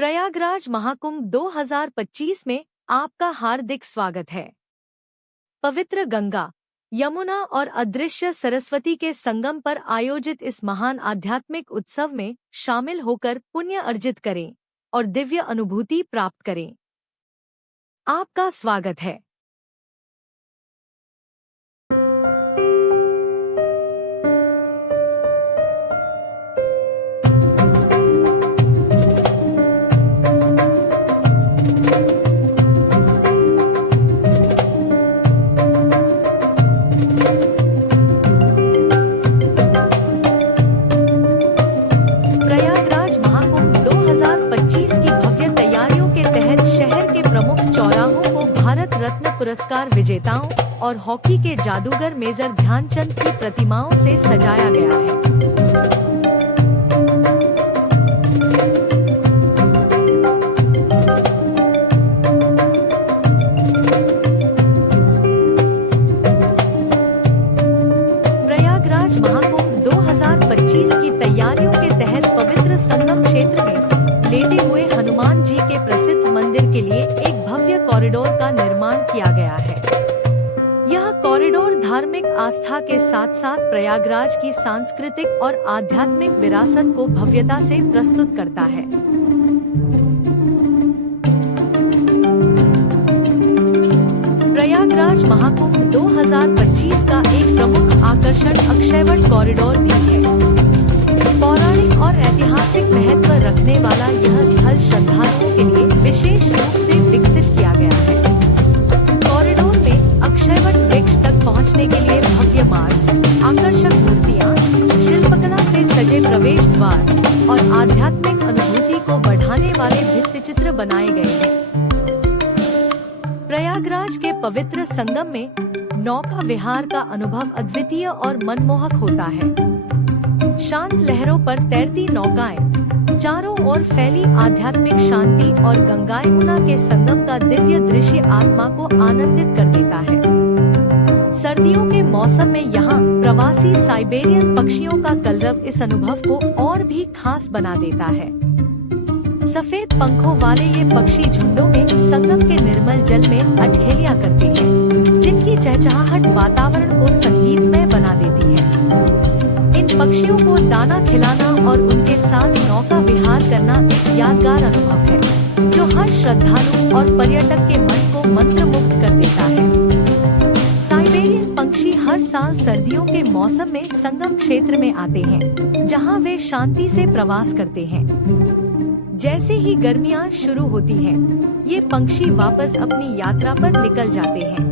प्रयागराज महाकुंभ 2025 में आपका हार्दिक स्वागत है। पवित्र गंगा, यमुना और अदृश्य सरस्वती के संगम पर आयोजित इस महान आध्यात्मिक उत्सव में शामिल होकर पुण्य अर्जित करें और दिव्य अनुभूति प्राप्त करें। आपका स्वागत है। प्रयागराज महाकुंभ 2025 की भव्य तैयारियों के तहत शहर के प्रमुख चौराहों को भारत रत्न पुरस्कार विजेताओं और हॉकी के जादूगर मेजर ध्यानचंद की प्रतिमाओं से सजाया गया है। प्रयागराज महाकुंभ 2025 की तैयारियों के तहत पवित्र संगम क्षेत्र में लेटे हुए हनुमान जी के प्रसिद्ध मंदिर के लिए एक भव्य कॉरिडोर का निर्माण किया गया है। यह कॉरिडोर धार्मिक आस्था के साथ साथ प्रयागराज की सांस्कृतिक और आध्यात्मिक विरासत को भव्यता से प्रस्तुत करता है। प्रयागराज महाकुंभ 2025 का एक प्रमुख आकर्षण अक्षयवट कॉरिडोर भी है। पौराणिक और ऐतिहासिक महत्व रखने वाला यह स्थल श्रद्धालुओं के लिए विशेष रूप से विकसित किया गया है। कॉरिडोर में अक्षयवट वृक्ष तक पहुंचने के लिए भव्य मार्ग, आकर्षक मूर्तियां, शिल्पकला से सजे प्रवेश द्वार और आध्यात्मिक अनुभूति को बढ़ाने वाले भित्तिचित्र बनाए गए हैं। प्रयागराज के पवित्र संगम में नौका विहार का अनुभव अद्वितीय और मनमोहक होता है। शांत लहरों पर तैरती नौकाएं, चारों ओर फैली आध्यात्मिक शांति और गंगा यमुना के संगम का दिव्य दृश्य आत्मा को आनंदित कर देता है। सर्दियों के मौसम में यहाँ प्रवासी साइबेरियन पक्षियों का कलरव इस अनुभव को और भी खास बना देता है। सफेद पंखों वाले ये पक्षी झुंडों में संगम के निर्मल जल में अठखेलियां करते हैं, जिनकी चहचहाहट वातावरण को संगीतमय बना देती है। इन पक्षियों को दाना खिलाना और उनके साथ नौका विहार करना एक यादगार अनुभव है, जो हर श्रद्धालु और पर्यटक के मन को मंत्रमुग्ध कर देता है। साइबेरियन पक्षी हर साल सर्दियों के मौसम में संगम क्षेत्र में आते हैं, जहां वे शांति से प्रवास करते हैं। जैसे ही गर्मियां शुरू होती हैं, ये पक्षी वापस अपनी यात्रा पर निकल जाते हैं।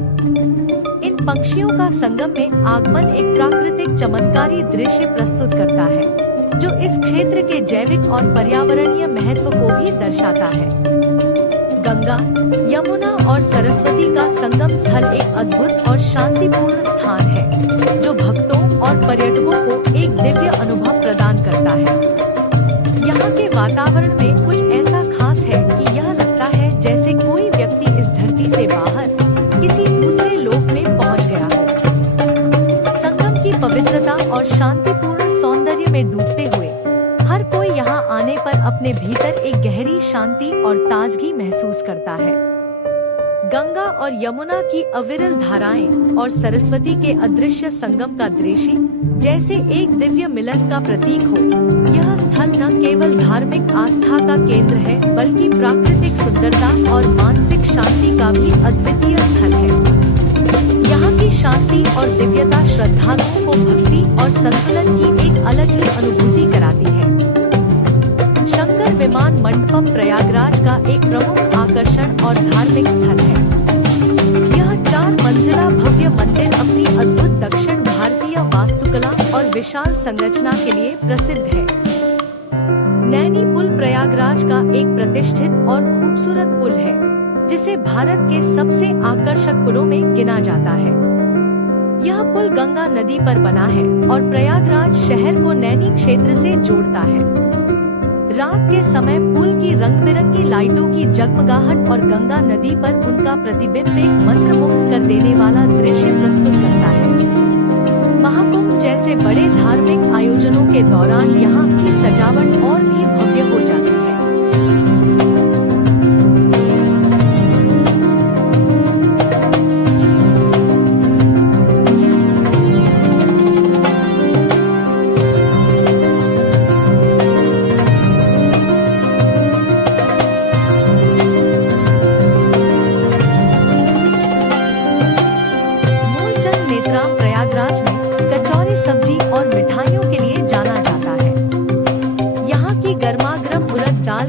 इन पक्षियों का संगम में आगमन एक प्राकृतिक चमत्कारी दृश्य प्रस्तुत करता है, जो इस क्षेत्र के जैविक और पर्यावरणीय महत्व को भी दर्शाता है। गंगा, यमुना और सरस्वती का संगम स्थल एक अद्भुत और शांतिपूर्ण स्थान है, जो भक्तों और पर्यटकों को एक दिव्य अनुभव प्रदान करता है। यहाँ के वातावरण में कुछ ऐसा खास है कि यह लगता है जैसे कोई व्यक्ति इस धरती से बाहर किसी दूसरे लोक में पहुँच गया हो। संगम की पवित्रता और शांतिपूर्ण सौंदर्य में डूबते हुए हर कोई यहाँ आने पर अपने भीतर एक गहरी शांति और ताजगी महसूस करता है। गंगा और यमुना की अविरल धाराएं और सरस्वती के अदृश्य संगम का दृश्य जैसे एक दिव्य मिलन का प्रतीक हो। यह स्थल न केवल धार्मिक आस्था का केंद्र है, बल्कि प्राकृतिक सुंदरता और मानसिक शांति का भी अद्वितीय स्थल है। यहाँ की शांति और दिव्यता श्रद्धालुओं को भक्ति और संतुलन की एक अलग ही अनुभूति कराती है। शंकर विमान मंडपम प्रयागराज का एक प्रमुख आकर्षण और धार्मिक स्थल है। यह 4 मंजिला भव्य मंदिर अपनी अद्भुत दक्षिण भारतीय वास्तुकला और विशाल संरचना के लिए प्रसिद्ध है। नैनी पुल प्रयागराज का एक प्रतिष्ठित और खूबसूरत पुल है, जिसे भारत के सबसे आकर्षक पुलों में गिना जाता है। यह पुल गंगा नदी पर बना है और प्रयागराज शहर को नैनी क्षेत्र से जोड़ता है। रात के समय पुल की रंग-बिरंगी लाइटों की जगमगाहट और गंगा नदी पर उनका प्रतिबिंब एक मंत्रमुग्ध कर देने वाला दृश्य प्रस्तुत करता है। महाकुंभ जैसे बड़े धार्मिक आयोजनों के दौरान यहाँ की सजावट और भी भव्य हो जाती है।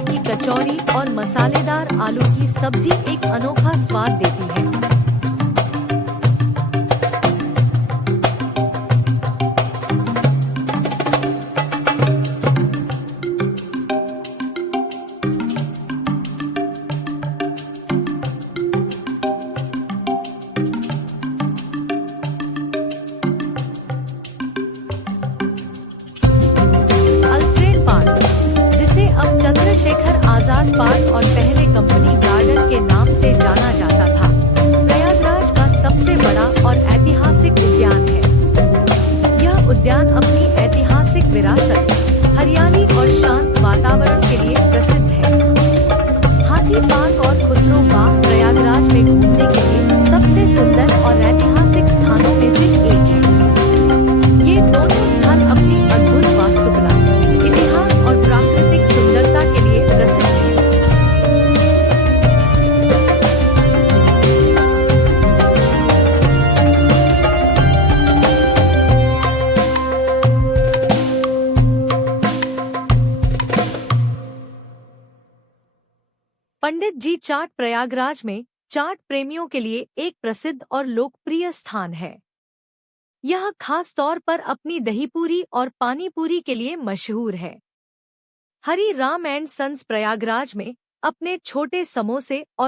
की कचौरी और मसालेदार आलू की सब्जी एक अनोखा स्वाद देती है। अल्फ्रेड पार्क, जिसे अब चंद्रशेखर आजाद पार्क और पहले कंपनी गार्डन के नाम से जाना जाता था, प्रयागराज का सबसे बड़ा और ऐतिहासिक उद्यान है। यह उद्यान अपनी ऐतिहासिक विरासत, हरियाली और शांत वातावरण के लिए प्रसिद्ध है। हाथी पार्क और खुसरो बाग प्रयागराज में घूमने के लिए सबसे सुंदर और ऐतिहासिक स्थानों में से एक है। ये दोनों स्थान अपनी अद्भुत वास्तुकला, इतिहास और प्राकृतिक सुंदरता के लिए प्रसिद्ध हैं। पंडित जी चाट प्रयागराज में चाट प्रेमियों के लिए एक प्रसिद्ध और लोकप्रिय स्थान है। यह खास तौर पर अपनी दही पूरी और पानी पूरी के लिए मशहूर है। हरी राम एंड सन्स प्रयागराज में अपने छोटे समोसे और